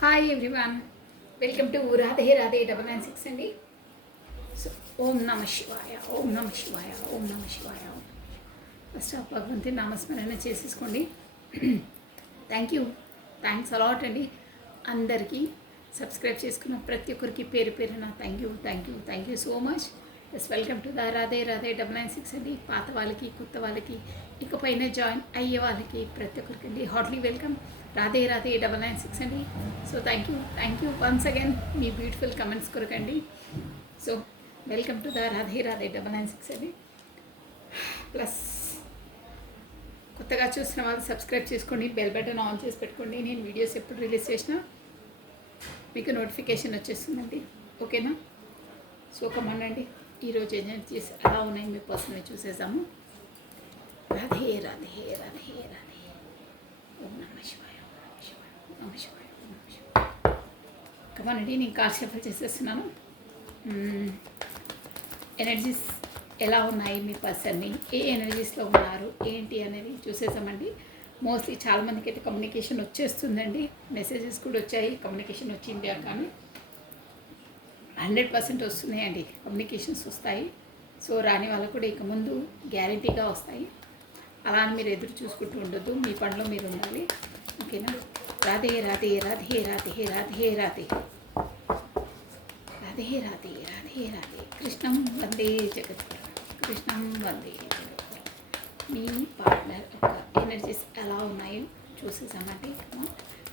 Hi everyone, welcome to Radhe Radhe 996 అండి. So ఓం నమ శివాయ, ఓం నమ శివాయ, ఓం నమ శివాయ. ఫస్ట్ ఆఫ్ భగవంతుని నామస్మరణ చేసేసుకోండి. థ్యాంక్స్ అలాట్ అండి. అందరికీ సబ్స్క్రైబ్ చేసుకున్న ప్రతి ఒక్కరికి పేరు పేరున thank you so much. Welcome to the Radhe Radhe 996 అండి. పాత వాళ్ళకి, కొత్త వాళ్ళకి, ఇకపైన జాయిన్ అయ్యే వాళ్ళకి ప్రతి ఒక్కరికి అండి హార్ట్లీ వెల్కమ్. రాధే రాధే 996 అండి. So thank you once again మీ బ్యూటిఫుల్ కమెంట్స్ కొరకండి. So welcome to the Radhe Radhe 996 అండి. ప్లస్ కొత్తగా చూసిన వాళ్ళు సబ్స్క్రైబ్ చేసుకోండి, బెల్ బటన్ ఆన్ చేసి పెట్టుకోండి. నేను వీడియోస్ ఎప్పుడు రిలీజ్ చేసినా మీకు నోటిఫికేషన్ వచ్చేస్తుందండి. ఓకేనా? సో కమాండ్ అండి. ఈరోజు ఎనర్జీస్ ఎలా ఉన్నాయి మీ పర్సనల్ చూసేసాము. రాధే రాధే రాధే రాధే. ఓం నమ శివాయ, ఓం నమ శివాయ, ఓం నమ శివాయ. కమాండ్ అండి. నేను కార్ షఫల్ చేసేస్తున్నాను. ఎనర్జీస్ ఎలా ఉన్నాయి మీ పర్సన్ని, ఏ ఎనర్జీస్లో ఉన్నారు ఏంటి అనేది చూసేసామండి. మోస్ట్లీ చాలామందికి అయితే కమ్యూనికేషన్ వచ్చేస్తుందండి, మెసేజెస్ కూడా వచ్చాయి. కమ్యూనికేషన్ వచ్చింది కానీ 100% వస్తున్నాయండి, కమ్యూనికేషన్స్ వస్తాయి. సో రాని వాళ్ళకు కూడా ఇక ముందు గ్యారంటీగా వస్తాయి. అలా అని మీరు ఎదురు చూసుకుంటూ ఉండొద్దు, మీ పనిలో మీరు ఉండాలి. ఓకేనా? రాధే రాధే రాధే రాధే రాధే రాధే రాధే రాధే రాధే రాధే. కృష్ణం వందే జగద్గురు, కృష్ణం వందే జగద్గురు. మీ పార్ట్నర్ యొక్క ఎనర్జీస్ ఎలా ఉన్నాయో చూసేసామండి.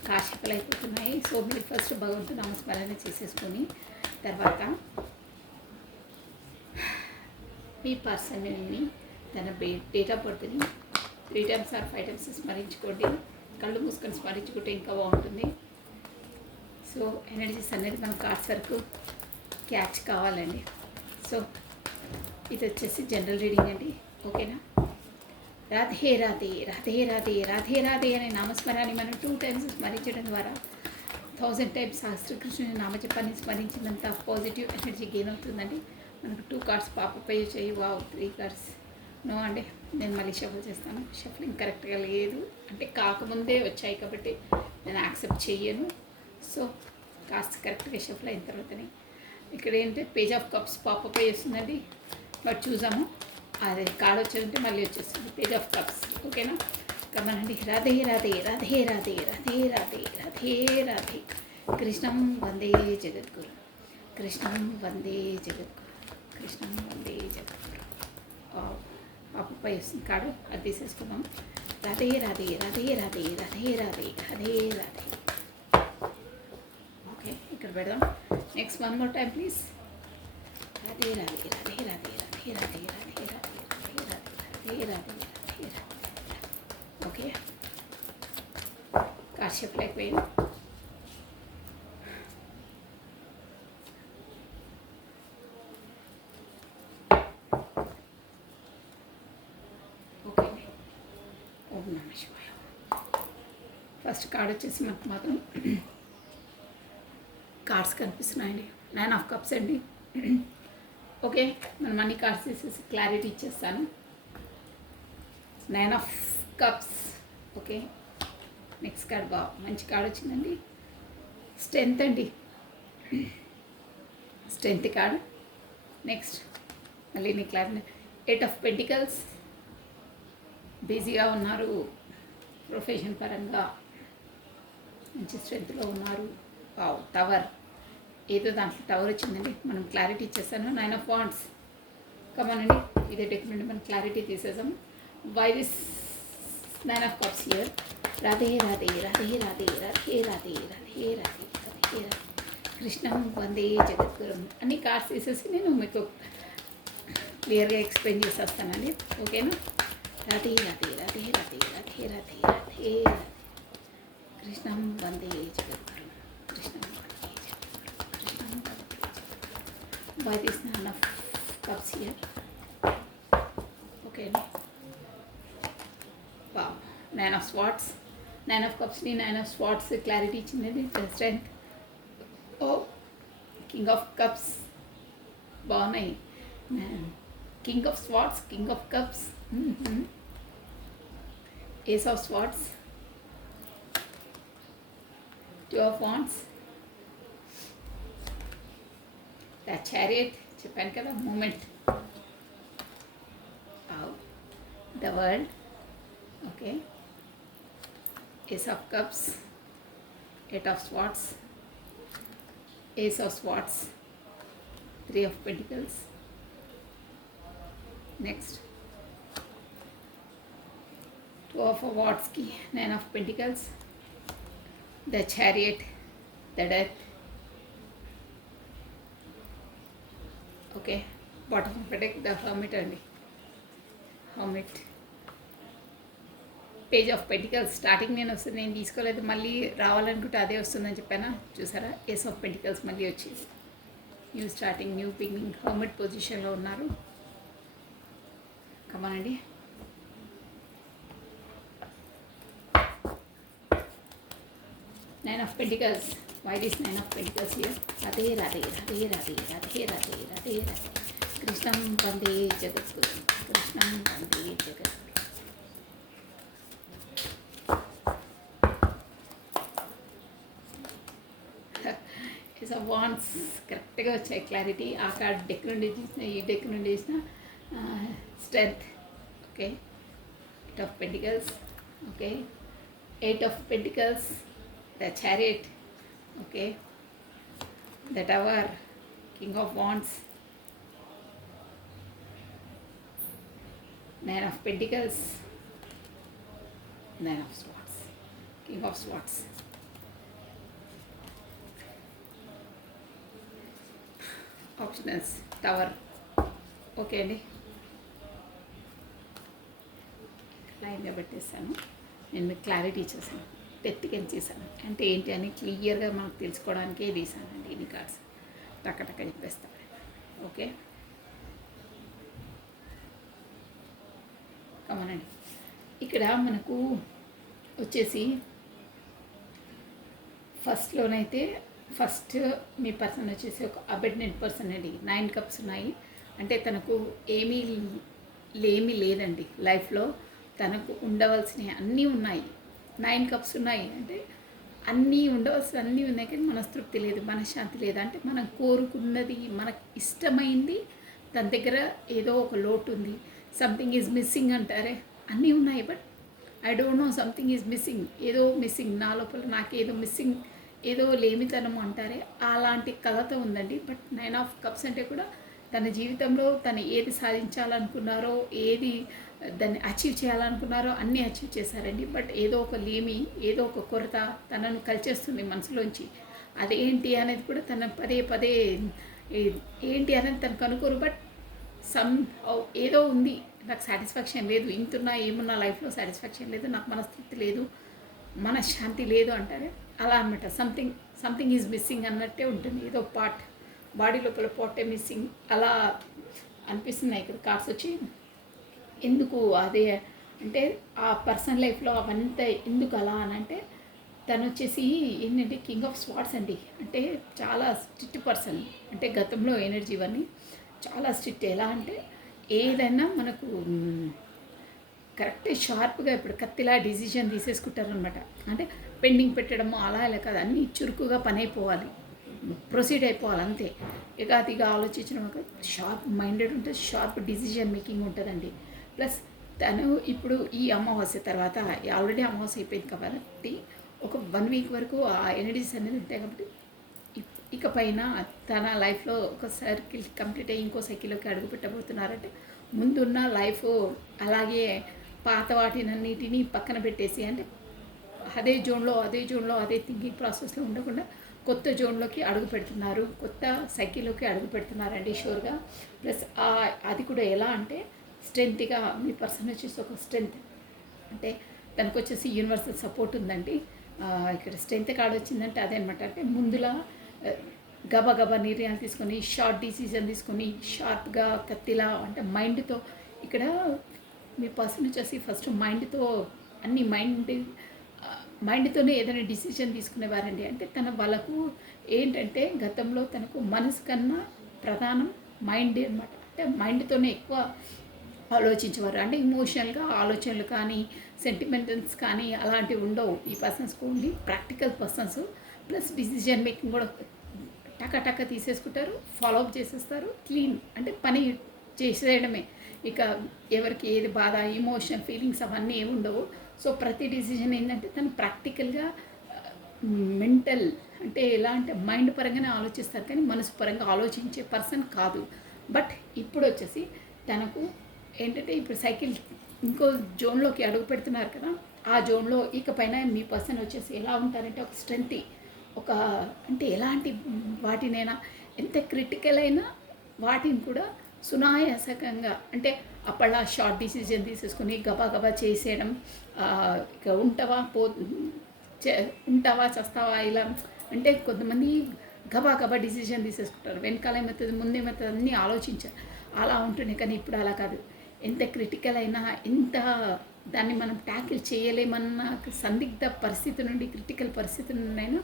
కాశికలు అయిపోతున్నాయి. సో మీరు ఫస్ట్ భగవంతుని నామస్మరణ చేసేసుకొని తర్వాత మీ పర్సన్ని తన డేట్ ఆఫ్ బర్త్ని 3 times or 5 times స్మరించుకోండి. కళ్ళు మూసుకొని స్మరించుకుంటే ఇంకా బాగుంటుంది. సో ఎనర్జీస్ అనేది మన కార్డ్స్ వరకు క్యాచ్ కావాలండి. సో ఇది వచ్చేసి జనరల్ రీడింగ్ అండి. ఓకేనా? రాధే రాధే రాధే రాధే రాధే రాధే అనే నామస్మరాన్ని మనం 2 times స్మరించడం ద్వారా 1000 times శ్రీకృష్ణుని నామజపాన్ని స్మరించినంత పాజిటివ్ ఎనర్జీ గెయిన్ అవుతుందండి. మనకు 2 cards పాపపై వచ్చాయి. 3 cards నో అండి. నేను మళ్ళీ షఫల్ చేస్తాను. షఫలింగ్ కరెక్ట్గా లేదు అంటే కాకముందే వచ్చాయి కాబట్టి నేను యాక్సెప్ట్ చెయ్యను. సో కార్డ్స్ కరెక్ట్గా షఫల్ అయిన తర్వాతనే ఇక్కడ ఏంటంటే పేజ్ ఆఫ్ కప్స్ పాపపై వస్తుందండి. బట్ చూసాము అదే కార్డ్ వచ్చారంటే మళ్ళీ వచ్చేస్తుంది పేజ్ ఆఫ్ కప్స్. ఓకేనా? కమనండి. రాధే రాధే రాధే రాధే రాధే రాధే రాధే రాధే. కృష్ణం వందే జగద్గురు, కృష్ణం వందే జగద్గురు, కృష్ణం వందే జగద్గురు. పాపపై వస్తుంది కార్డు, అది తీసేసుకుందాం. రాధే రాధే రాధే రాధే రాధే రాధే రాధే రాధే. ఓకే, ఇక్కడ పెడదాం. Next one more time please. Radhe Radhe Radhe Radhe Radhe Radhe Radhe Radhe Radhe Radhe Radhe Radhe Radhe. Okay, Kashyap లేకపోయింది. ఓకే, ఓం నమ శివాయ. ఫస్ట్ కార్డ్ వచ్చేసి మనకు మాత్రం కార్డ్స్ కనిపిస్తున్నాయండి. 9 of cups అండి. ఓకే, మనం అన్ని కార్డ్స్ తీసేసి క్లారిటీ ఇచ్చేస్తాను. 9 of cups. Okay, next card మంచి కార్డ్ వచ్చిందండి. స్ట్రెంత్ అండి, స్ట్రెంత్ కార్డ్. నెక్స్ట్ మళ్ళీ నీ క్లారిటీ 8 of Pentacles. బిజీగా ఉన్నారు, ప్రొఫెషన్ పరంగా మంచి స్ట్రెంత్లో ఉన్నారు. టవర్, ఏదో దాంట్లో టవర్ వచ్చిందండి. మనం క్లారిటీ ఇచ్చేస్తాను. 9 of Wands. కమనండి, ఇదే డెఫినెట్లీ మనం క్లారిటీ తీసేసాము. Why this 9 of Cups here. Radhe Radhe Radhe Radhe Radhe Radhe Radhe Radhe Radhe Radhe. కృష్ణం వందే జగద్గురు. అన్ని కార్డ్స్ తీసేసి నేను మీకు క్లియర్గా ఎక్స్ప్లెయిన్ చేసేస్తానండి. ఓకేనా? రాధే రాధే రాధే రాధే రాధే రాధే రాధే రాధే. కృష్ణం వందే జగద్గురు, కృష్ణం వందే జగద్గురు, కృష్ణం వందే జగద్గురు. Why this 9 of Cups here. Okay, 9 of Swords. 9 of Cupsని 9 of Swords క్లారిటీ ఇచ్చింది. Strength. Oh, king of cups బాగున్నాయి. King of swords, king of cups, ace of swords, Two of Wands, the Chariot, చెప్పాను కదా moment, the World, okay, Ace of Cups, Eight of Swords, Ace of Swords, Three of Pentacles. Next, Two of Wands ki Nine of Pentacles, the Chariot, the Death, okay, bottom of the deck the Hermit అండి, Hermit, page of pentacles. Starting నేను వస్తుంది, నేను తీసుకోలేదు, మళ్ళీ రావాలనుకుంటే అదే వస్తుందని చెప్పాను. చూసారా, ఏస్ ఆఫ్ పెంటికల్స్ మళ్ళీ వచ్చేసి new starting, new beginning, hermit పొజిషన్లో ఉన్నారు. కమానండి. Nine of pentacles. Why this nine of pentacles here? Radhe Radhe Radhe Radhe Radhe Radhe Radhe Radhe కృష్ణం వందే జగద్గురు, కృష్ణం వందే జగద్గురు. సో వాన్స్ కరెక్ట్గా వచ్చాయి, క్లారిటీ. ఆ కార్డ్ డెక్ నుండి చూసిన, ఈ డెక్ నుండి చూసిన strength, okay. Eight of pentacles, okay. Eight of pentacles, the chariot, okay. The tower, king of wands, nine of pentacles, nine of swords, king of swords. Optionals, tower, okay అండి. లైన్గా పెట్టేస్తాను. నేను మీకు క్లారిటీ ఇచ్చేసాను, technical చేశాను అంటే ఏంటి అని క్లియర్గా మనకు తెలుసుకోవడానికే తీసానండి ఇన్ని కార్డ్స్. టక్క చెప్పేస్తాను, ఓకే. కమనండి. ఇక్కడ మనకు వచ్చేసి ఫస్ట్లోనైతే ఫస్ట్ మీ పర్సన్ వచ్చేసి ఒక అబెండెంట్ పర్సన్ అండి. 9 కప్స్ ఉన్నాయి అంటే తనకు ఏమీ లేదండి లైఫ్లో. తనకు ఉండవలసినవి అన్నీ ఉన్నాయి. 9 కప్స్ ఉన్నాయి అంటే అన్నీ ఉండవలసిన అన్నీ ఉన్నాయి, కానీ మనస్తృప్తి లేదు, మనశ్శాంతి లేదు. అంటే మనం కోరుకున్నది, మనకు ఇష్టమైంది తన దగ్గర ఏదో ఒక లోటు ఉంది. సంథింగ్ ఈజ్ మిస్సింగ్ అంటారే, అన్నీ ఉన్నాయి but I don't know, something is missing, ఏదో మిస్సింగ్ నా లోపల, నాకేదో మిస్సింగ్, ఏదో లేమితనము అంటారే అలాంటి కలతో ఉందండి. బట్ 9 ఆఫ్ కప్స్ అంటే కూడా తన జీవితంలో తను ఏది సాధించాలనుకున్నారో, ఏది దాన్ని అచీవ్ చేయాలనుకున్నారో అన్నీ అచీవ్ చేశారండి. బట్ ఏదో ఒక లేమి, ఏదో ఒక కొరత తనను కలిచేస్తుంది మనసులోంచి. అదేంటి అనేది కూడా తన పదే ఏంటి అనేది తను కనుకోరు. బట్ ఏదో ఉంది, నాకు సాటిస్ఫాక్షన్ లేదు, ఇంతున్నా ఏమున్నా లైఫ్లో సాటిస్ఫాక్షన్ లేదు, నాకు మనస్తృప్తి లేదు, మనశ్శాంతి లేదు అంటారే అలా అనమాట. సంథింగ్ ఈజ్ మిస్సింగ్ అన్నట్టే ఉంటుంది. ఏదో పార్ట్, బాడీ లోపల పార్టే మిస్సింగ్ అలా అనిపిస్తున్నాయి ఇక్కడ కార్డ్స్ వచ్చి. ఎందుకు అదే అంటే ఆ పర్సనల్ లైఫ్లో అవంతా ఎందుకు అలా అని అంటే తను వచ్చేసి ఏంటంటే కింగ్ ఆఫ్ స్వార్డ్స్ అండి. అంటే చాలా స్ట్రిక్ట్ పర్సన్, అంటే గతంలో ఎనర్జీ ఇవన్నీ చాలా స్ట్రిక్ట్. ఎలా అంటే ఏదైనా మనకు కరెక్ట్ షార్ప్గా ఇప్పుడు కత్తిలా డిసిజన్ తీసేసుకుంటారనమాట. అంటే పెండింగ్ పెట్టడము అలా ఇలా కాదు, అన్నీ చురుకుగా పని అయిపోవాలి, ప్రొసీడ్ అయిపోవాలి అంతే. ఎగాదిగా ఆలోచించడం ఒక షార్ప్ మైండెడ్ ఉంటుంది, షార్ప్ డిసిజన్ మేకింగ్ ఉంటుందండి. ప్లస్ తను ఇప్పుడు ఈ అమావాస్య తర్వాత ఆల్రెడీ అమావాస్య అయిపోయింది కాబట్టి ఒక 1 వీక్ వరకు ఆ ఎనర్జీస్ అనేది ఉంటాయి. కాబట్టి ఇకపైన తన లైఫ్లో ఒక సర్కిల్ కంప్లీట్ అయ్యి ఇంకో సైకిల్లోకి అడుగు పెట్టబోతున్నారంటే ముందున్న లైఫ్ అలాగే పాత వాటినన్నిటినీ పక్కన పెట్టేసి, అంటే అదే జోన్లో అదే థింకింగ్ ప్రాసెస్లో ఉండకుండా కొత్త జోన్లోకి అడుగు పెడుతున్నారు, కొత్త సైకిల్లోకి అడుగు పెడుతున్నారండి షూర్గా. ప్లస్ అది కూడా ఎలా అంటే స్ట్రెంగ్త్గా మీ పర్సన్ వచ్చేసి ఒక స్ట్రెంగ్త్, అంటే తనకు వచ్చేసి యూనివర్సల్ సపోర్ట్ ఉందండి. ఇక్కడ స్ట్రెంగ్త్ కార్డ్ వచ్చిందంటే అదే అనమాట. అంటే ముందులా గబగబా నిర్ణయాలు తీసుకొని, షార్ట్ డిసిజన్ తీసుకొని, షార్ప్గా కత్తిలా, అంటే మైండ్తో. ఇక్కడ మీ పర్సన్ వచ్చేసి ఫస్ట్ మైండ్తో అన్ని మైండ్తోనే ఏదైనా డిసిజన్ తీసుకునేవారండి. అంటే వాళ్ళకు ఏంటంటే గతంలో తనకు మనసు కన్నా ప్రధానం మైండ్ అనమాట. అంటే మైండ్తోనే ఎక్కువ ఆలోచించేవారు. అంటే ఇమోషనల్గా ఆలోచనలు కానీ సెంటిమెంటల్స్ కానీ అలాంటివి ఉండవు ఈ పర్సన్స్కి. Only practical persons. Plus decision making కూడా టక తీసేసుకుంటారు, ఫాలో అప్ చేసేస్తారు, క్లీన్ అంటే పని చేసేయడమే. ఇక ఎవరికి ఏది బాధ, ఇమోషన్, ఫీలింగ్స్ అవన్నీ ఏమి ఉండవు. సో ప్రతి డిసిజన్ ఏంటంటే తను ప్రాక్టికల్గా మెంటల్ అంటే ఎలా అంటే మైండ్ పరంగానే ఆలోచిస్తారు కానీ మనసు పరంగా ఆలోచించే పర్సన్ కాదు. బట్ ఇప్పుడు వచ్చేసి తనకు ఏంటంటే ఇప్పుడు సైకిల్ ఇంకో జోన్లోకి అడుగు పెడుతున్నారు కదా, ఆ జోన్లో ఇకపైన మీ పర్సన్ వచ్చేసి ఎలా ఉంటారంటే ఒక స్ట్రెంత్, ఒక అంటే ఎలాంటి వాటినైనా ఎంత క్రిటికల్ అయినా వాటిని కూడా సునాయాసకంగా అంటే అప్పట్లో షార్ట్ డిసిజన్ తీసేసుకుని గబా చేసేయడం, ఇక ఉంటావా చస్తావా ఇలా అంటే కొంతమంది గబా డిసిజన్ తీసేసుకుంటారు, వెనకాల ఏమవుతుంది ముందేమవుతుంది అన్నీ ఆలోచించారు, అలా ఉంటుండే. కానీ ఇప్పుడు అలా కాదు, ఎంత క్రిటికల్ అయినా ఎంత దాన్ని మనం ట్యాకిల్ చేయలేమన్న సందిగ్ధ పరిస్థితి నుండి క్రిటికల్ పరిస్థితి నుండి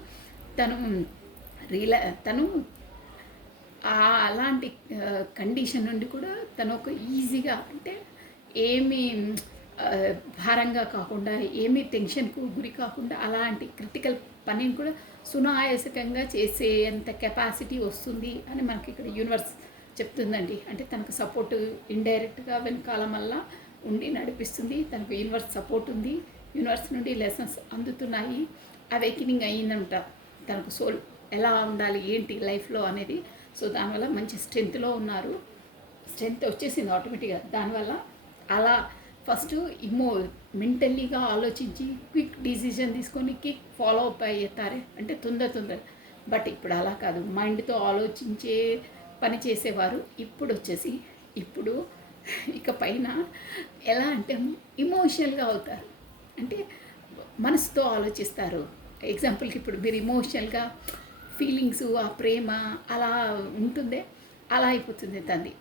తను అలాంటి కండిషన్ నుండి కూడా తను ఒక ఈజీగా అంటే ఏమీ భారంగా కాకుండా ఏమీ టెన్షన్కు గురి కాకుండా అలాంటి క్రిటికల్ పనిని కూడా సునాయాసకంగా చేసే అంత కెపాసిటీ వస్తుంది అని మనకి ఇక్కడ యూనివర్స్ చెప్తుందండి. అంటే తనకు సపోర్ట్ ఇండైరెక్ట్గా వెనకాల మళ్ళా ఉండి నడిపిస్తుంది. తనకు యూనివర్స్ సపోర్ట్ ఉంది, యూనివర్స్ నుండి లెసన్స్ అందుతున్నాయి, అవేకినింగ్ అయ్యిందంట తనకు సోల్ ఎలా ఉండాలి ఏంటి లైఫ్లో అనేది. సో దానివల్ల మంచి స్ట్రెంత్లో ఉన్నారు, స్ట్రెంత్ వచ్చేసింది ఆటోమేటిక్గా. దానివల్ల అలా ఫస్ట్ మెంటల్లీగా ఆలోచించి క్విక్ డిసిజన్ తీసుకొని క్విక్ ఫాలో అప్ అయ్యేతారే అంటే తొందర. బట్ ఇప్పుడు అలా కాదు, మైండ్తో ఆలోచించే పని చేసేవారు ఇప్పుడు వచ్చేసి ఇక పైన ఎలా అంటే ఇమోషనల్గా అవుతారు, అంటే మనసుతో ఆలోచిస్తారు. ఎగ్జాంపుల్కి ఇప్పుడు మీరు ఇమోషనల్గా ఫీలింగ్స్ ఆ ప్రేమ అలా ఉంటుందే అలా అయిపోతుంది తంది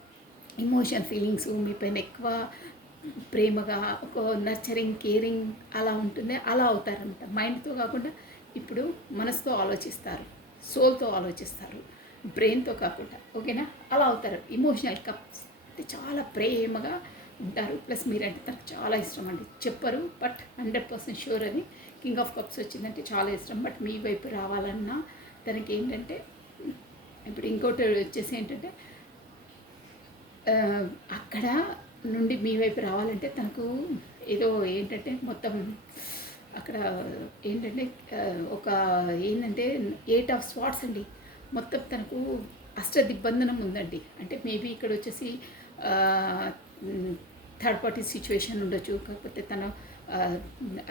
ఇమోషన్ ఫీలింగ్స్ మీ పైన ఎక్కువ ప్రేమగా ఒక నర్చరింగ్ కేరింగ్ అలా ఉంటుంది, అలా అవుతారంట. మైండ్తో కాకుండా ఇప్పుడు మనసుతో ఆలోచిస్తారు, సోల్తో ఆలోచిస్తారు, బ్రెయిన్తో కాకుండా. ఓకేనా, అలా అవుతారు. ఇమోషనల్ కప్స్ అంటే చాలా ప్రేమగా ఉంటారు. ప్లస్ మీరంటే తనకు చాలా ఇష్టం అండి, చెప్పరు బట్ 100% షూర్ అది. కింగ్ ఆఫ్ కప్స్ వచ్చిందంటే చాలా ఇష్టం. బట్ మీ వైపు రావాలన్నా తనకి ఏంటంటే ఇప్పుడు ఇంకోటి వచ్చేసి ఏంటంటే అక్కడ నుండి మీ వైపు రావాలంటే తనకు ఏదో ఏంటంటే మొత్తం అక్కడ ఏంటంటే ఒక ఏంటంటే 8 ఆఫ్ స్వాట్స్ అండి. మొత్తం తనకు అష్టదిగ్బంధనం ఉందండి. అంటే మేబీ ఇక్కడ వచ్చేసి థర్డ్ పార్టీ సిచ్యువేషన్ ఉండొచ్చు, కాకపోతే తను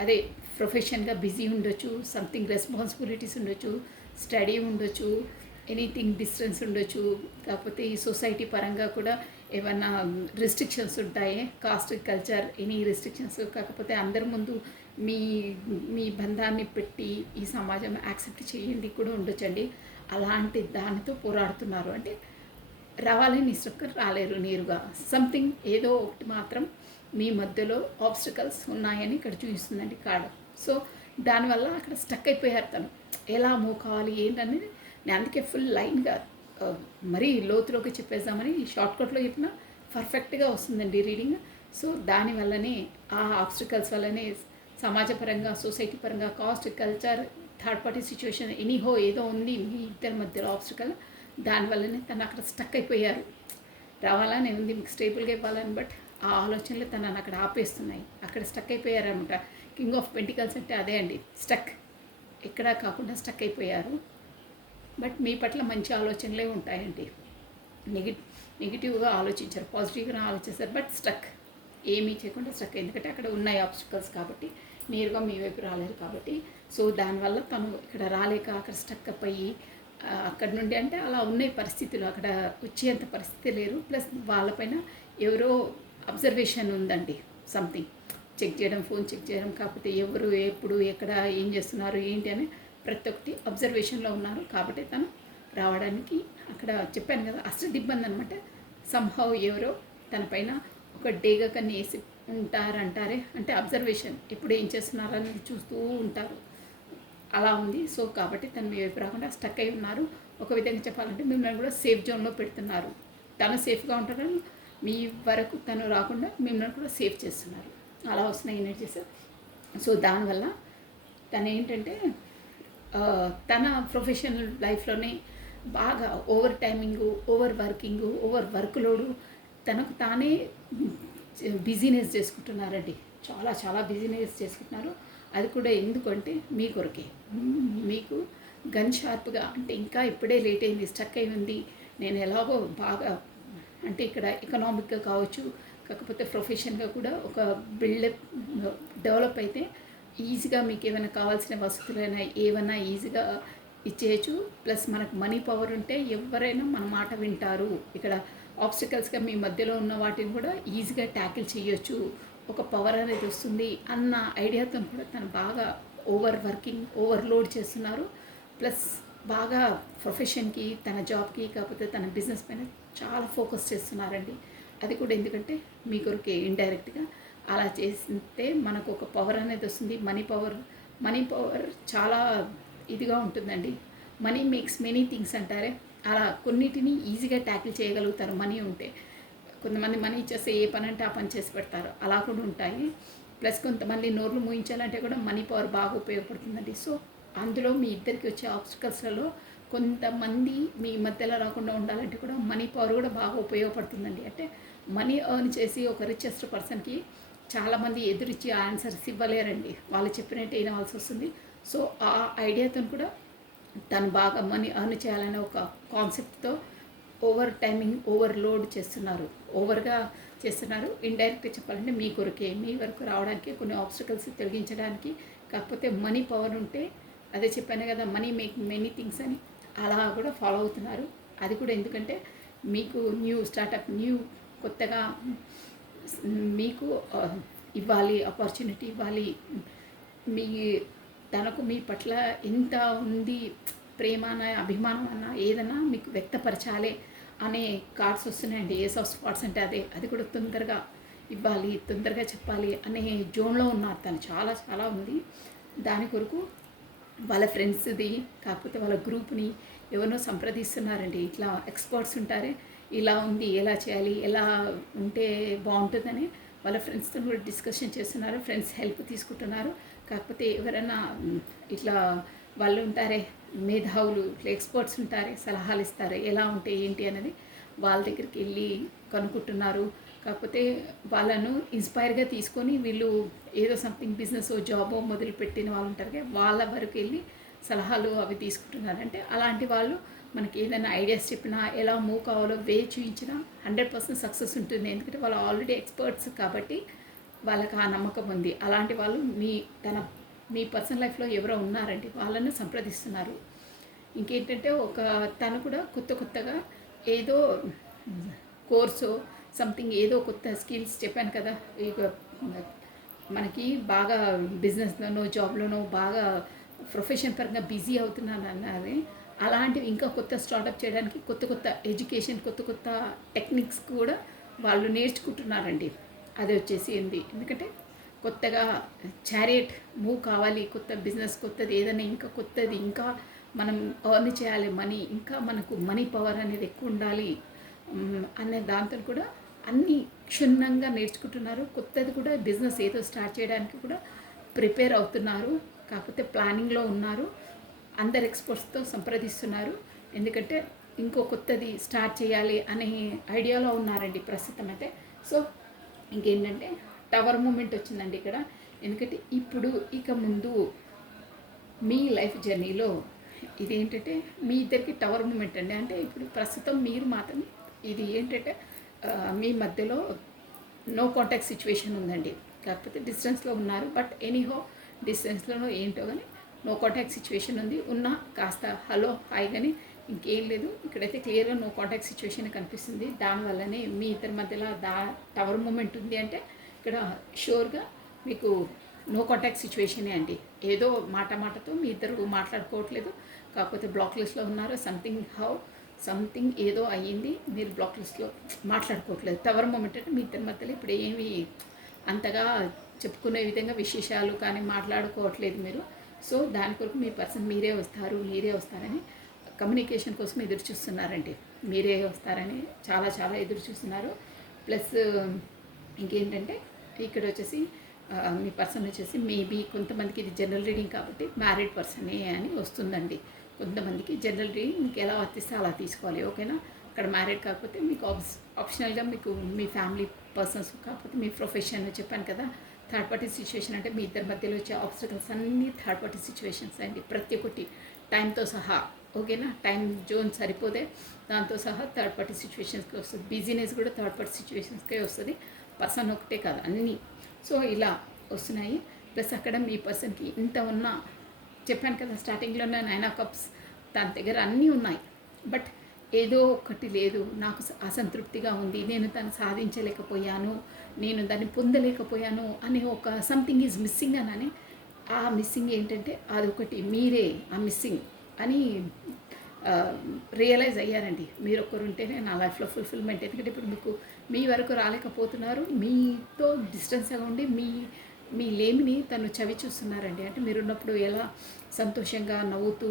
అదే ప్రొఫెషన్గా బిజీ ఉండొచ్చు, సంథింగ్ రెస్పాన్సిబిలిటీస్ ఉండొచ్చు, స్టడీ ఉండొచ్చు, ఎనీథింగ్ డిస్టెన్స్ ఉండొచ్చు, కాకపోతే ఈ సొసైటీ పరంగా కూడా ఏమన్నా రెస్ట్రిక్షన్స్ ఉంటాయి, కాస్ట్ కల్చర్ ఎనీ రెస్ట్రిక్షన్స్. కాకపోతే అందరి ముందు మీ బంధాన్ని పెట్టి ఈ సమాజం యాక్సెప్ట్ చేయండి కూడా ఉండొచ్చండి. అలాంటి దానితో పోరాడుతున్నారు. అంటే రావాలని ఇష్టం రాలేరు నేరుగా, సంథింగ్ ఏదో ఒకటి మాత్రం మీ మధ్యలో ఆబ్స్టికల్స్ ఉన్నాయని ఇక్కడ చూపిస్తుందండి కార్డు. సో దానివల్ల అక్కడ స్టక్ అయిపోయారు. తను ఎలా మూవ్ కావాలి ఏంటనేది నేను అందుకే ఫుల్ లైన్గా మరీ లోతులోకి చెప్పేద్దామని షార్ట్కట్లో చెప్పిన పర్ఫెక్ట్గా వస్తుందండి రీడింగ్. సో దానివల్లనే ఆ ఆబ్స్టికల్స్ వల్లనే సమాజపరంగా సొసైటీ పరంగా cost culture third party situation anyhow ఏదో ఉంది మీ ఇద్దరి మధ్యలో ఆబ్స్టికల్, దానివల్లనే తను అక్కడ స్టక్ అయిపోయారు. రావాలని ఉంది మీకు స్టేబుల్గా ఇవ్వాలని, బట్ ఆ ఆలోచనలు తనని అక్కడ ఆపేస్తున్నాయి, అక్కడ స్టక్ అయిపోయారనమాట. కింగ్ ఆఫ్ పెంటికల్స్ అంటే అదే అండి, స్టక్, ఎక్కడా కాకుండా స్టక్ అయిపోయారు. బట్ మీ పట్ల మంచి ఆలోచనలే ఉంటాయండి, నెగిటివ్గా ఆలోచించారు, పాజిటివ్గా ఆలోచిస్తారు, బట్ స్టక్ ఏమీ చేయకుండా స్టక్. ఎందుకంటే అక్కడ ఉన్నాయి ఆబ్స్టికల్స్ కాబట్టి నేరుగా మీ వైపు రాలేరు కాబట్టి. సో దానివల్ల తను ఇక్కడ రాలేక అక్కడ స్టక్ అప్ అయ్యి అక్కడ నుండి అంటే అలా ఉన్నాయి పరిస్థితులు, అక్కడ వచ్చేంత పరిస్థితి లేరు. ప్లస్ వాళ్ళపైన ఎవరో అబ్జర్వేషన్ ఉందండి, సంథింగ్ చెక్ చేయడం, ఫోన్ చెక్ చేయడం, కాకపోతే ఎవరు ఎప్పుడు ఎక్కడ ఏం చేస్తున్నారు ఏంటి అని ప్రతి ఒక్కటి అబ్జర్వేషన్లో ఉన్నారు. కాబట్టి తను రావడానికి అక్కడ చెప్పాను కదా అష్టదిబ్బంది అనమాట. సంహవ్ ఎవరో తన పైన ఒక డేగా కన్నా వేసి ఉంటారంటారే, అంటే అబ్జర్వేషన్ ఎప్పుడు ఏం చేస్తున్నారని చూస్తూ ఉంటారు, అలా ఉంది. సో కాబట్టి తను మీ వైపు రాకుండా స్టక్ అయి ఉన్నారు. ఒక విధంగా చెప్పాలంటే మిమ్మల్ని కూడా సేఫ్ జోన్లో పెడుతున్నారు. తను సేఫ్గా ఉంటారని మీ వరకు తను రాకుండా మిమ్మల్ని కూడా సేఫ్ చేస్తున్నారు, అలా వస్తున్నాయి ఎనర్జీస్. సో దానివల్ల తను ఏంటంటే తన ప్రొఫెషనల్ లైఫ్లోనే బాగా over timing, over working, over work load, తనకు తానే బిజినెస్ చేసుకుంటున్నారండి. చాలా చాలా బిజినెస్ చేసుకుంటున్నారు. అది కూడా ఎందుకంటే మీ కొరకే. మీకు గన్ షార్ప్గా అంటే ఇంకా ఇప్పుడే లేట్ అయింది, స్టక్ అయి ఉంది, నేను ఎలాగో బాగా అంటే ఇక్కడ ఎకనామిక్గా కావచ్చు, కాకపోతే ప్రొఫెషన్గా కూడా ఒక బిల్డప్ డెవలప్ అయితే ఈజీగా మీకు ఏమైనా కావాల్సిన వసతులైనా ఏమైనా ఈజీగా ఇచ్చేయచ్చు. ప్లస్ మనకు మనీ పవర్ ఉంటే ఎవరైనా మన మాట వింటారు. ఇక్కడ ఆబ్స్టికల్స్గా మీ మధ్యలో ఉన్న వాటిని కూడా ఈజీగా ట్యాకిల్ చేయొచ్చు, ఒక పవర్ అనేది వస్తుంది అన్న ఐడియాతో కూడా తను బాగా ఓవర్ వర్కింగ్, ఓవర్లోడ్ చేస్తున్నారు. ప్లస్ బాగా ప్రొఫెషన్కి, తన జాబ్కి, కాకపోతే తన బిజినెస్ పైన చాలా ఫోకస్ చేస్తున్నారండి. అది కూడా ఎందుకంటే మీ కొరకే ఇండైరెక్ట్గా అలా చేస్తే మనకు ఒక పవర్ అనేది వస్తుంది. మనీ పవర్ చాలా ఇదిగా ఉంటుందండి. మనీ మేక్స్ మెనీ థింగ్స్ అంటారే, అలా కొన్నిటిని ఈజీగా ట్యాకిల్ చేయగలుగుతారు మనీ ఉంటే. కొంతమంది మనీ ఇచ్చేస్తే ఏ పని అంటే ఆ పని చేసి పెడతారు, అలా కూడా ఉంటాయి. ప్లస్ కొంతమంది నోర్లు మూయించాలంటే కూడా మనీ పవర్ బాగా ఉపయోగపడుతుందండి. సో అందులో మీ ఇద్దరికి వచ్చే ఆబ్స్టికల్స్లలో కొంతమంది మీ మధ్యలో రాకుండా ఉండాలంటే కూడా మనీ పవర్ కూడా బాగా ఉపయోగపడుతుందండి. అంటే మనీ ఎర్న్ చేసి ఒక రిచెస్ట్ పర్సన్కి చాలామంది ఎదురిచ్చి ఆన్సర్స్ ఇవ్వలేరండి, వాళ్ళు చెప్పినట్టు వినవలసి వస్తుంది. సో ఆ ఐడియాతో కూడా తను బాగా మనీ ఎర్న్ చేయాలనే ఒక కాన్సెప్ట్తో ఓవర్ టైమింగ్, ఓవర్లోడ్ చేస్తున్నారు, ఓవర్గా చేస్తున్నారు. ఇండైరెక్ట్గా చెప్పాలంటే మీ కొరకే, మీ వరకు రావడానికి కొన్ని ఆబ్స్టికల్స్ తొలగించడానికి. కాకపోతే మనీ పవర్ ఉంటే, అదే చెప్పాను కదా మనీ మేక్ మెనీ థింగ్స్ అని, అలా కూడా ఫాలో అవుతున్నారు. అది కూడా ఎందుకంటే మీకు న్యూ స్టార్టప్, కొత్తగా మీకు ఇవ్వాలి, ఆపర్చునిటీ ఇవ్వాలి. మీ తనకు మీ పట్ల ఎంత ఉంది, ప్రేమ అన్న, అభిమానం అన్న, ఏదన్నా మీకు వ్యక్తపరచాలి అనే కార్డ్స్ వస్తున్నాయండి. ఏస్ ఆఫ్ స్పాట్స్ అంటే అది కూడా తొందరగా ఇవ్వాలి, తొందరగా చెప్పాలి అనే జోన్లో ఉన్నారు తను. చాలా చాలా ఉంది. దాని కొరకు వాళ్ళ ఫ్రెండ్స్ది, కాకపోతే వాళ్ళ గ్రూప్ని ఎవరినో సంప్రదిస్తున్నారండి. ఇట్లా ఎక్స్పర్ట్స్ ఉంటారే, ఇలా ఉంది, ఎలా చేయాలి, ఎలా ఉంటే బాగుంటుందని వాళ్ళ ఫ్రెండ్స్తో కూడా డిస్కషన్ చేస్తున్నారు. ఫ్రెండ్స్ హెల్ప్ తీసుకుంటున్నారు. కాకపోతే ఎవరైనా ఇట్లా వాళ్ళు ఉంటారే మేధావులు, ఇట్లా ఎక్స్పర్ట్స్ ఉంటారే, సలహాలు ఇస్తారు ఎలా ఉంటే ఏంటి అనేది, వాళ్ళ దగ్గరికి వెళ్ళి కనుక్కుంటున్నారు. కాకపోతే వాళ్ళను ఇన్స్పైర్గా తీసుకొని వీళ్ళు ఏదో సంథింగ్ బిజినెస్ జాబో మొదలుపెట్టిన వాళ్ళు ఉంటారు కదా, వాళ్ళ వరకు వెళ్ళి సలహాలు అవి తీసుకుంటున్నారు. అంటే అలాంటి వాళ్ళు మనకి ఏదైనా ఐడియాస్ చెప్పినా, ఎలా మూవ్ కావాలో వే చూపించినా 100% సక్సెస్ ఉంటుంది. ఎందుకంటే వాళ్ళు ఆల్రెడీ ఎక్స్పర్ట్స్ కాబట్టి వాళ్ళకి ఆ నమ్మకం ఉంది. అలాంటి వాళ్ళు మీ పర్సనల్ లైఫ్లో ఎవరో ఉన్నారండి, వాళ్ళని సంప్రదిస్తున్నారు. ఇంకేంటంటే తను కూడా కొత్తగా ఏదో కోర్సు సంథింగ్, ఏదో కొత్త స్కిల్స్ చెప్పాను కదా, ఇక మనకి బాగా బిజినెస్లోనో జాబ్లోనో బాగా ప్రొఫెషన్ పరంగా బిజీ అవుతున్నాను అన్నది, అలాంటివి ఇంకా కొత్త స్టార్టప్ చేయడానికి కొత్త ఎడ్యుకేషన్, కొత్త టెక్నిక్స్ కూడా వాళ్ళు నేర్చుకుంటున్నారండి. అది వచ్చేసి ఎందుకంటే కొత్తగా చారియట్ మూవ్ కావాలి, కొత్త బిజినెస్, కొత్తది ఏదైనా ఇంకా కొత్తది, ఇంకా మనం ఎర్న్ చేయాలి మనీ, ఇంకా మనకు మనీ పవర్ అనేది ఎక్కువ ఉండాలి అనే దాంతో కూడా అన్నీ క్షుణ్ణంగా నేర్చుకుంటున్నారు. కొత్తది కూడా బిజినెస్ ఏదో స్టార్ట్ చేయడానికి కూడా ప్రిపేర్ అవుతున్నారు. కాకపోతే ప్లానింగ్లో ఉన్నారు. అందరు ఎక్స్పర్ట్స్తో సంప్రదిస్తున్నారు. ఎందుకంటే ఇంకో కొత్తది స్టార్ట్ చేయాలి అనే ఐడియాలో ఉన్నారండి ప్రస్తుతం అయితే. సో ఇంకేంటంటే టవర్ మూమెంట్ వచ్చిందండి ఇక్కడ. ఎందుకంటే ఇప్పుడు ఇక ముందు మీ లైఫ్ జర్నీలో ఇదేంటంటే మీ ఇద్దరికి టవర్ మూమెంట్ అండి. అంటే ఇప్పుడు ప్రస్తుతం మీరు మాత్రం ఇది ఏంటంటే మీ మధ్యలో నో కాంటాక్ట్ సిచ్యువేషన్ ఉందండి. కాకపోతే డిస్టెన్స్లో ఉన్నారు. బట్ ఎనీహో డిస్టెన్స్లోనో ఏంటో కానీ నో కాంటాక్ట్ సిచ్యువేషన్ ఉంది. ఉన్నా కాస్త హలో హాయ్ కానీ ఇంకేం లేదు. ఇక్కడైతే క్లియర్గా నో కాంటాక్ట్ సిచ్యువేషన్ కనిపిస్తుంది. దానివల్లనే మీ ఇద్దరి మధ్యలో టవర్ మూమెంట్ ఉంది. అంటే ఇక్కడ షూర్గా మీకు నో కాంటాక్ట్ సిచ్యువేషనే అండి. ఏదో మాటతో మీ ఇద్దరు మాట్లాడుకోవట్లేదు. కాకపోతే బ్లాక్ లిస్ట్లో ఉన్నారు. సంథింగ్ ఏదో అయ్యింది, మీరు బ్లాక్ లిస్ట్లో మాట్లాడుకోవట్లేదు. టవర్ మూమెంట్ అంటే మీ ఇద్దరి మధ్యలో ఇప్పుడు ఏమి అంతగా చెప్పుకునే విధంగా విశేషాలు కానీ మాట్లాడుకోవట్లేదు మీరు. సో దాని కొరకు మీ పర్సన్ మీరే వస్తారని కమ్యూనికేషన్ కోసం ఎదురు చూస్తున్నారండి. మీరే వస్తారని చాలా చాలా ఎదురు చూస్తున్నారు. ప్లస్ ఇంకేంటంటే ఇక్కడ వచ్చేసి మీ పర్సన్ వచ్చేసి మేబీ కొంతమందికి ఇది జనరల్ రీడింగ్ కాబట్టి మ్యారీడ్ పర్సనే అని వస్తుందండి. కొంతమందికి జనరల్ రీడింగ్ మీకు ఎలా వర్తిస్తే అలా తీసుకోవాలి, ఓకేనా. అక్కడ మ్యారీడ్ కాకపోతే మీకు ఆప్షనల్గా మీకు మీ ఫ్యామిలీ పర్సన్స్ కాకపోతే మీ ప్రొఫెషన్ చెప్పాను కదా. థర్డ్ పార్టీ సిచ్యువేషన్ అంటే మీ ఇద్దరి మధ్యలో వచ్చే ఆబ్స్టకల్స్ అన్నీ థర్డ్ పార్టీ సిచ్యువేషన్స్ అండి, ప్రతి ఒక్కటి టైంతో సహా, ఓకేనా. టైం జోన్ సరిపోతే దాంతో సహా థర్డ్ పార్టీ సిచ్యువేషన్స్కి వస్తుంది. బిజినెస్ కూడా థర్డ్ పార్టీ సిచ్యువేషన్స్కే వస్తుంది, పర్సన్ ఒకటే కాదు అన్నీ. సో ఇలా వస్తున్నాయి. ప్లస్ అక్కడ మీ పర్సన్కి ఇంత ఉన్నా చెప్పాను కదా స్టార్టింగ్లోనే 9 ఆఫ్ కప్స్ తన దగ్గర అన్నీ ఉన్నాయి, బట్ ఏదో ఒకటి లేదు, నాకు అసంతృప్తిగా ఉంది, నేను దాన్ని సాధించలేకపోయాను, నేను దాన్ని పొందలేకపోయాను అనే ఒక సంథింగ్ ఈజ్ మిస్సింగ్ అని. ఆ మిస్సింగ్ ఏంటంటే అదొకటి మీరే ఆ మిస్సింగ్ అని రియలైజ్ అయ్యారండి. మీరు ఒక్కరుంటేనే నా లైఫ్లో ఫుల్ఫిల్మెంట్. ఎందుకంటే ఇప్పుడు మీకు మీ వరకు రాలేకపోతున్నారు, మీతో డిస్టెన్స్గా ఉండి మీ లేమిని తను చవి చూస్తున్నారండి. అంటే మీరున్నప్పుడు ఎలా సంతోషంగా నవ్వుతూ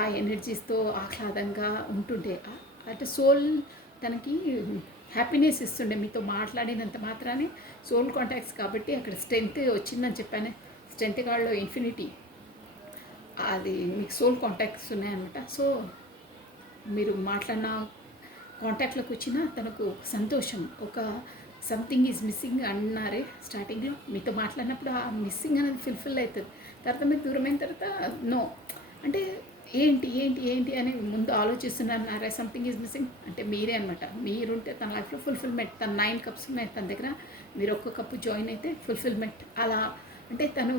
ఆ ఎనర్జీస్తో ఆహ్లాదంగా ఉంటుండే, అంటే సోల్ తనకి హ్యాపీనెస్ ఇస్తుండే మీతో మాట్లాడినంత మాత్రానే. సోల్ కాంటాక్ట్స్ కాబట్టి అక్కడ స్ట్రెంగ్త్ వచ్చిందని చెప్పాను. స్ట్రెంగ్త్ గాడ్లో ఇన్ఫినిటీ, అది మీకు సోల్ కాంటాక్ట్స్ ఉన్నాయన్నమాట. సో మీరు మాట్లాడిన కాంటాక్ట్లోకి వచ్చిన తనకు సంతోషం, ఒక సంథింగ్ ఈజ్ మిస్సింగ్ అన్నారే స్టార్టింగ్లో. మీతో మాట్లాడినప్పుడు ఆ మిస్సింగ్ అనేది ఫుల్ఫిల్ అవుతుంది. తర్వాత మీరు దూరమైన తర్వాత నో అంటే ఏంటి ఏంటి ఏంటి అని ముందు ఆలోచిస్తున్నారే, సంథింగ్ ఈజ్ మిస్సింగ్ అంటే మీరే అనమాట. మీరుంటే తన లైఫ్లో ఫుల్ఫిల్మెంట్. తన 9 కప్స్ ఉన్నాయి తన దగ్గర, మీరు ఒక్క కప్పు జాయిన్ అయితే ఫుల్ఫిల్మెంట్. అలా అంటే తను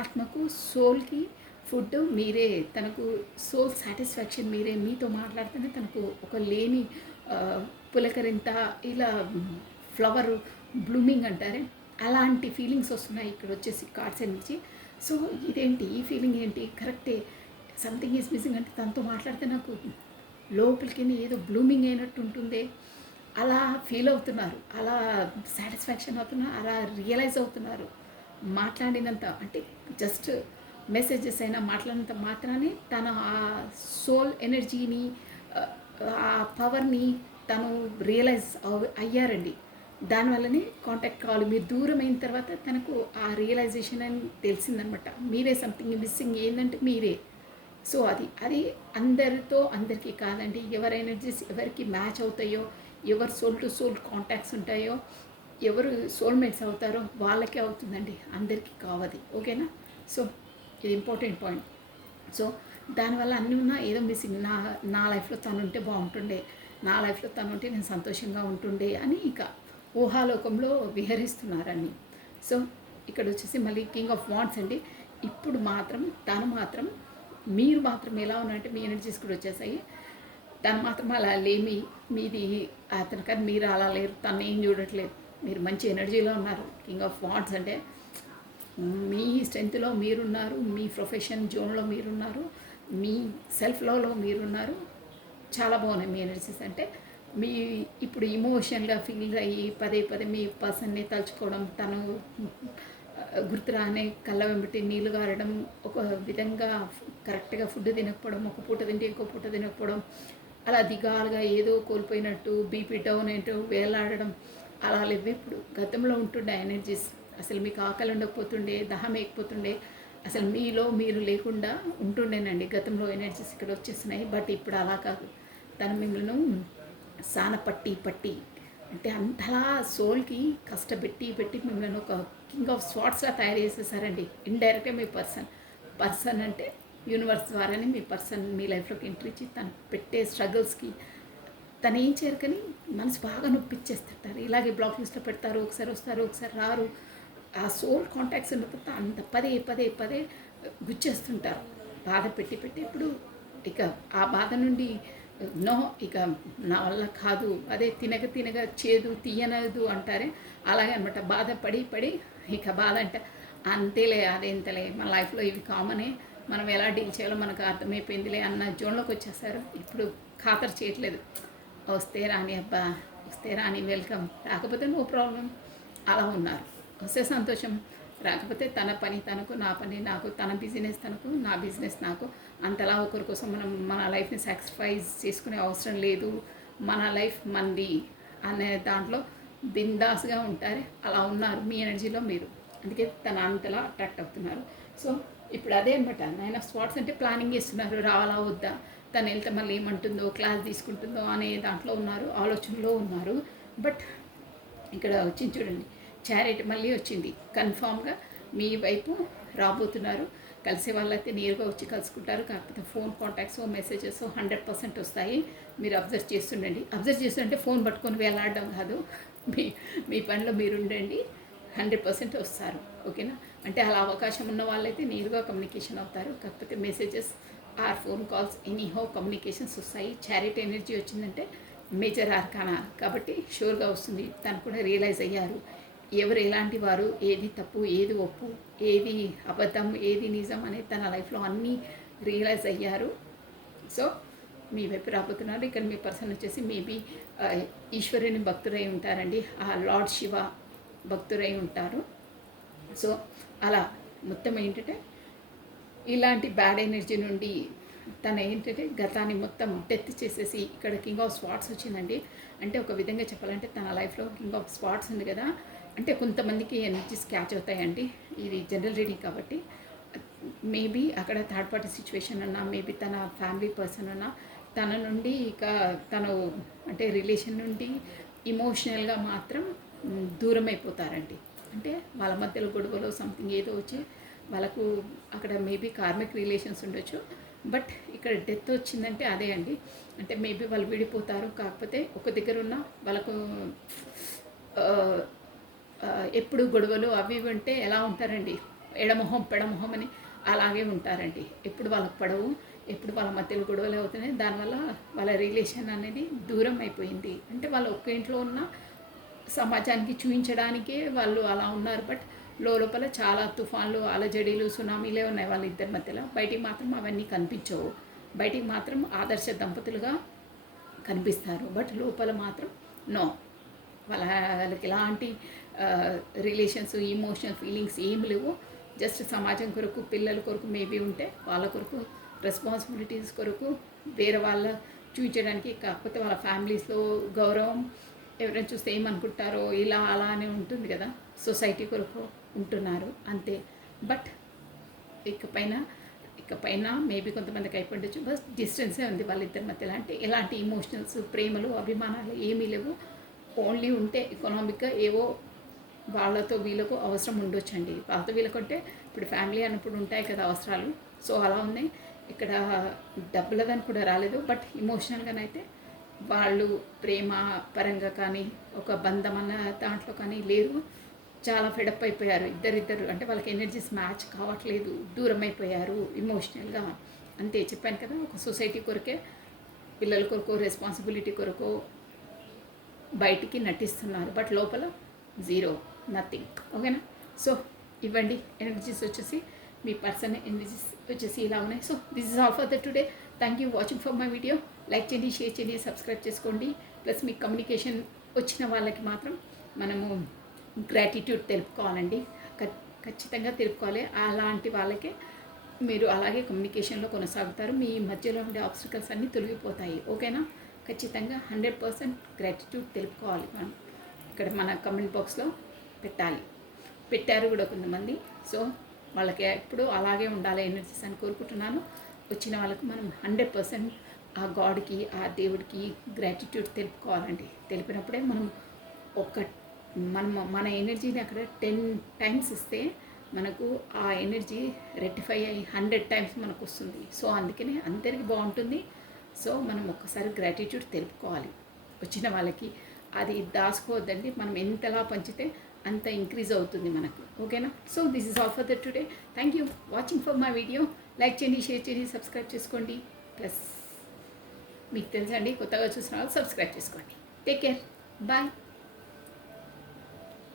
ఆత్మకు సోల్కి ఫుడ్ మీరే, తనకు సోల్ సాటిస్ఫాక్షన్ మీరే. మీతో మాట్లాడితేనే తనకు ఒక లేని పులకరింత, ఇలా ఫ్లవర్ బ్లూమింగ్ అంటారే అలాంటి ఫీలింగ్స్ వస్తున్నాయి ఇక్కడ వచ్చేసి కార్డ్స్ నుంచి. సో ఇదేంటి ఈ ఫీలింగ్ ఏంటి, కరెక్టే సంథింగ్ ఈజ్ మిస్సింగ్ అంటే తనతో మాట్లాడితే నాకు లోపలికి ఏదో బ్లూమింగ్ అయినట్టు ఉంటుంది, అలా ఫీల్ అవుతున్నారు, అలా సాటిస్ఫాక్షన్ అవుతున్నారు, అలా రియలైజ్ అవుతున్నారు. మాట్లాడినంత అంటే జస్ట్ మెసేజెస్ అయినా మాట్లాడినంత మాత్రానే తన ఆ సోల్ ఎనర్జీని, ఆ పవర్ని తను రియలైజ్ అయ్యారండి. దానివల్లనే కాంటాక్ట్ కావాలి. మీరు దూరం అయిన తర్వాత తనకు ఆ రియలైజేషన్ అని తెలిసిందనమాట. మీరే సంథింగ్ మిస్సింగ్ ఏంటంటే మీరే. సో అది అందరితో అందరికీ కాదండి. ఎవరి ఎనర్జీస్ ఎవరికి మ్యాచ్ అవుతాయో, ఎవరు సోల్ టు సోల్ కాంటాక్ట్స్ ఉంటాయో, ఎవరు సోల్మేట్స్ అవుతారో వాళ్ళకే అవుతుందండి, అందరికీ కావది, ఓకేనా. సో ఇది ఇంపార్టెంట్ పాయింట్. సో దానివల్ల అన్నీ ఉన్నా ఏదో మిస్సింగ్, నా లైఫ్లో తను ఉంటే బాగుంటుండే, నా లైఫ్లో తను ఉంటే నేను సంతోషంగా ఉంటుండే అని ఇక ఊహాలోకంలో విహరిస్తున్నారని. సో ఇక్కడ వచ్చేసి మళ్ళీ కింగ్ ఆఫ్ వాండ్స్ అండి. ఇప్పుడు మాత్రం తను మాత్రం, మీరు మాత్రం ఎలా ఉన్నారంటే మీ ఎనర్జీస్ కూడా వచ్చేసాయి. తను మాత్రం అలా లేమి మీది అతనికని మీరు అలా లేరు, తను ఏం చూడట్లేదు, మీరు మంచి ఎనర్జీలో ఉన్నారు. కింగ్ ఆఫ్ వాండ్స్ అంటే మీ స్ట్రెంత్లో మీరున్నారు, మీ ప్రొఫెషన్ జోన్లో మీరున్నారు, మీ సెల్ఫ్ లవ్లో మీరున్నారు. చాలా బాగున్నాయి మీ ఎనర్జీస్. అంటే మీ ఇప్పుడు ఇమోషనల్గా ఫీల్ అయ్యి పదే పదే మీ పర్సన్ని తలుచుకోవడం, తను గుర్తురానే కళ్ళ వెంబటి నీళ్ళు గారడం, ఒక విధంగా కరెక్ట్గా ఫుడ్ తినకపోవడం, ఒక పూట తింటే ఇంకో పూట తినకపోవడం, అలా దిగాలుగా ఏదో కోల్పోయినట్టు బీపీ డౌన్ ఏంటో వేలాడడం, అలా లేవు. ఇప్పుడు గతంలో ఉంటుండే ఎనర్జీస్, అసలు మీకు ఆకలి ఉండకపోతుండే, దహం వేయకపోతుండే, అసలు మీలో మీరు లేకుండా ఉంటుండేనండి గతంలో ఎనర్జీస్ ఇక్కడ వచ్చేస్తున్నాయి. బట్ ఇప్పుడు అలా కాదు, తను మిమ్మల్ని సాన పట్టి అంటే అంతలా సోల్కి కష్టపెట్టి మిమ్మల్ని ఒక కింగ్ ఆఫ్ స్వాట్స్లా తయారు చేసేసారండి. ఇండైరెక్ట్గా మీ పర్సన్ అంటే యూనివర్స్ ద్వారానే మీ పర్సన్ మీ లైఫ్లోకి ఎంట్రీ ఇచ్చి తను పెట్టే స్ట్రగుల్స్కి తను ఏం చేయరు కానీ మనసు బాగా నొప్పిచ్చేస్తుంటారు. ఇలాగే బ్లాక్ లిస్ట్లో పెడతారు, ఒకసారి వస్తారు ఒకసారి రారు. ఆ సోల్ కాంటాక్ట్స్ ఉన్నప్పుడు అంత పదే గుచ్చేస్తుంటారు, బాధ పెట్టి ఇప్పుడు ఇక ఆ బాధ నుండి నో, ఇక నా వల్ల కాదు, అదే తినగ చేదు తీయనదు అంటారే అలాగే అనమాట. బాధ పడి ఇక బాధ అంటే అంతేలే అదేంతలే, మన లైఫ్లో ఇవి కామనే, మనం ఎలా డీల్ చేయాలో మనకు అర్థమైపోయిందిలే అన్న జోన్లోకి వచ్చేసారు. ఇప్పుడు ఖాతరు చేయట్లేదు, వస్తే రాని అబ్బా, వస్తే రాని వెల్కమ్, రాకపోతే నో ప్రాబ్లం, అలా ఉన్నారు. వస్తే సంతోషం, రాకపోతే తన పని తనకు, నా పని నాకు, తన బిజినెస్ తనకు, నా బిజినెస్ నాకు. అంతలా ఒకరి కోసం మనం మన లైఫ్ని సాక్రిఫైస్ చేసుకునే అవసరం లేదు, మన లైఫ్ మంది అనే దాంట్లో బిందాస్గా ఉంటారు. అలా ఉన్నారు మీ ఎనర్జీలో మీరు. అందుకే తన అంతలా అట్రాక్ట్ అవుతున్నారు. సో ఇప్పుడు అదే అనమాట, 9 ఆఫ్ స్వార్డ్స్ అంటే ప్లానింగ్ చేస్తున్నారు, రావాలా వద్దా, తను వెళ్తే మళ్ళీ ఏమంటుందో, క్లాస్ తీసుకుంటుందో అనే దాంట్లో ఉన్నారు, ఆలోచనలో ఉన్నారు. బట్ ఇక్కడ వచ్చింది చూడండి, చారిట్ మళ్ళీ వచ్చింది. కన్ఫామ్గా మీ వైపు రాబోతున్నారు. కలిసే వాళ్ళైతే నేరుగా వచ్చి కలుసుకుంటారు. కాకపోతే ఫోన్ కాంటాక్ట్స్, మెసేజెస్ 100% వస్తాయి. మీరు అబ్జర్వ్ చేస్తుండండి. అబ్జర్వ్ చేస్తుంటే ఫోన్ పట్టుకొని వేలాడడం కాదు, మీ మీ పనిలో మీరు ఉండండి, 100% వస్తారు. ఓకేనా? అంటే అలా అవకాశం ఉన్న వాళ్ళైతే నేరుగా కమ్యూనికేషన్ అవుతారు. కాకపోతే messages or phone calls anyhow communications వస్తాయి. చారిటీ ఎనర్జీ వచ్చిందంటే మేజర్ ఆర్కానా కాబట్టి షూర్గా వస్తుంది. తను కూడా రియలైజ్ అయ్యారు ఎవరు ఎలాంటి వారు, ఏది తప్పు, ఏది ఒప్పు, ఏది అబద్ధం, ఏది నిజం అనేది తన లైఫ్లో అన్నీ రియలైజ్ అయ్యారు. సో మీ వైపు రాబోతున్నారు. ఇక్కడ మీ పర్సన్ వచ్చేసి మేబీ ఈశ్వరుని భక్తుడై ఉంటారండి, ఆ లార్డ్ శివ భక్తుడై ఉంటారు. సో అలా మొత్తం ఏంటంటే ఇలాంటి బ్యాడ్ ఎనర్జీ నుండి తను ఏంటంటే గతాన్ని మొత్తం డెత్ చేసేసి ఇక్కడ కింగ్ ఆఫ్ స్వార్డ్స్ వచ్చిందండి. అంటే ఒక విధంగా చెప్పాలంటే తన లైఫ్లో కింగ్ ఆఫ్ స్వార్డ్స్ ఉంది కదా, అంటే కొంతమందికి ఎనర్జీస్ క్యాచ్ అవుతాయండి. ఇది జనరల్ రీడింగ్ కాబట్టి మేబీ అక్కడ థర్డ్ పార్టీ సిచ్యువేషన్ అన్నా, మేబీ తన ఫ్యామిలీ పర్సన్ అన్నా తన నుండి ఇక తను అంటే రిలేషన్ నుండి ఇమోషనల్గా మాత్రం దూరం అయిపోతారండి. అంటే వాళ్ళ మధ్యలో గొడవలో సంథింగ్ ఏదో వచ్చి వాళ్ళకు అక్కడ మేబీ కార్మిక్ రిలేషన్స్ ఉండొచ్చు. బట్ ఇక్కడ డెత్ వచ్చిందంటే అదే అండి, అంటే మేబీ వాళ్ళు విడిపోతారు. కాకపోతే ఒక దగ్గర ఉన్న వాళ్ళకు ఎప్పుడు గొడవలు అవి ఇవి ఉంటే ఎలా ఉంటారండి, ఎడమొహం పెడమొహం అని అలాగే ఉంటారండి. ఎప్పుడు వాళ్ళకి పడవు, ఎప్పుడు వాళ్ళ మధ్యలో గొడవలు అవుతున్నాయి. దానివల్ల వాళ్ళ రిలేషన్ అనేది దూరం అయిపోయింది. అంటే వాళ్ళు ఒక్క ఇంట్లో ఉన్న సమాజానికి చూపించడానికే వాళ్ళు అలా ఉన్నారు. బట్ లోపల చాలా తుఫాన్లు, అలజడిలు, సునామీలే ఉన్నాయి వాళ్ళ ఇద్దరి మధ్యలో. బయటికి మాత్రం అవన్నీ కనిపించవు. బయటికి మాత్రం ఆదర్శ దంపతులుగా కనిపిస్తారు. బట్ లోపల మాత్రం నో, వాళ్ళకి ఎలాంటి రిలేషన్స్, ఇమోషనల్ ఫీలింగ్స్ ఏం లేవు. జస్ట్ సమాజం కొరకు, పిల్లల కొరకు మేబీ ఉంటే వాళ్ళ కొరకు, రెస్పాన్సిబిలిటీస్ కొరకు వేరే వాళ్ళ చూపించడానికి. కాకపోతే వాళ్ళ ఫ్యామిలీస్లో గౌరవం ఎవరైనా చూస్తే ఏమనుకుంటారో ఇలా అలా అని ఉంటుంది కదా, సొసైటీ కొరకు ఉంటున్నారు అంతే. బట్ ఇకపైన మేబీ కొంతమందికి అయిపోవచ్చు. బస్ డిస్టెన్సే ఉంది వాళ్ళిద్దరి మధ్యలో. అంటే ఎలాంటి ఇమోషనల్స్, ప్రేమలు, అభిమానాలు ఏమీ లేవు. ఓన్లీ ఉంటే ఎకనామిక్గా ఏవో వాళ్ళతో వీళ్ళకు అవసరం ఉండొచ్చండి. వాళ్ళతో వీళ్ళకంటే ఇప్పుడు ఫ్యామిలీ అన్నప్పుడు ఉంటాయి కదా అవసరాలు. సో అలా ఉన్నాయి. ఇక్కడ డబ్బులదని కూడా రాలేదు. బట్ ఇమోషనల్గానైతే వాళ్ళు ప్రేమ పరంగా కానీ ఒక బంధం అన్న దాంట్లో కానీ లేరు. చాలా ఫెడప్ అయిపోయారు ఇద్దరిద్దరు. అంటే వాళ్ళకి ఎనర్జీస్ మ్యాచ్ కావట్లేదు, దూరం అయిపోయారు ఇమోషనల్గా. అంతే చెప్పాను కదా, ఒక సొసైటీ కొరకే, పిల్లల కొరకు, రెస్పాన్సిబిలిటీ కొరకు బయటికి నటిస్తున్నారు. బట్ లోపల జీరో, నథింగ్. ఓకేనా? సో ఇవ్వండి ఎనర్జీస్ వచ్చేసి మీ పర్సన్ ఎనర్జీస్ వచ్చేసి ఇలా ఉన్నాయి. So this is all for the today. Thank you watching for my video. Like చేయండి, షేర్ చేయండి, సబ్స్క్రైబ్ చేసుకోండి. ప్లస్ మీకు కమ్యూనికేషన్ వచ్చిన వాళ్ళకి మాత్రం మనము గ్రాటిట్యూడ్ తెలుపుకోవాలండి, ఖచ్చితంగా తెలుపుకోవాలి. అలాంటి వాళ్ళకే మీరు అలాగే కమ్యూనికేషన్లో కొనసాగుతారు. మీ మధ్యలో ఉండే ఆబ్స్టికల్స్ అన్నీ తొలగిపోతాయి. ఓకేనా? ఖచ్చితంగా 100% గ్రాటిట్యూడ్ తెలుపుకోవాలి. మనం ఇక్కడ మన కమెంట్ బాక్స్లో పెట్టారు కూడా కొంతమంది. సో వాళ్ళకి ఎప్పుడూ అలాగే ఉండాలి ఎనర్జీస్ అని కోరుకుంటున్నాను. వచ్చిన వాళ్ళకు మనం 100% ఆ గాడ్కి, ఆ దేవుడికి గ్రాటిట్యూడ్ తెలుపుకోవాలండి. తెలిపినప్పుడే మనం మన ఎనర్జీని అక్కడ 10 టైమ్స్ ఇస్తే మనకు ఆ ఎనర్జీ రెక్టిఫై అయ్యి 100 టైమ్స్ మనకు వస్తుంది. సో అందుకనే అందరికీ బాగుంటుంది. సో మనం ఒక్కసారి గ్రాటిట్యూడ్ తెలుపుకోవాలి వచ్చిన వాళ్ళకి. అది దాచుకోవద్దండి. మనం ఎంతలా పంచితే అంత ఇంక్రీజ్ అవుతుంది మనకు. ఓకేనా? So this is all for the today. Thank you watching for my video. Like చేయండి, షేర్ చేయండి, సబ్స్క్రైబ్ చేసుకోండి. ప్లస్ మీకు తెలుసండి, కొత్తగా చూసిన వాళ్ళు సబ్స్క్రైబ్ చేసుకోండి. Take care, bye.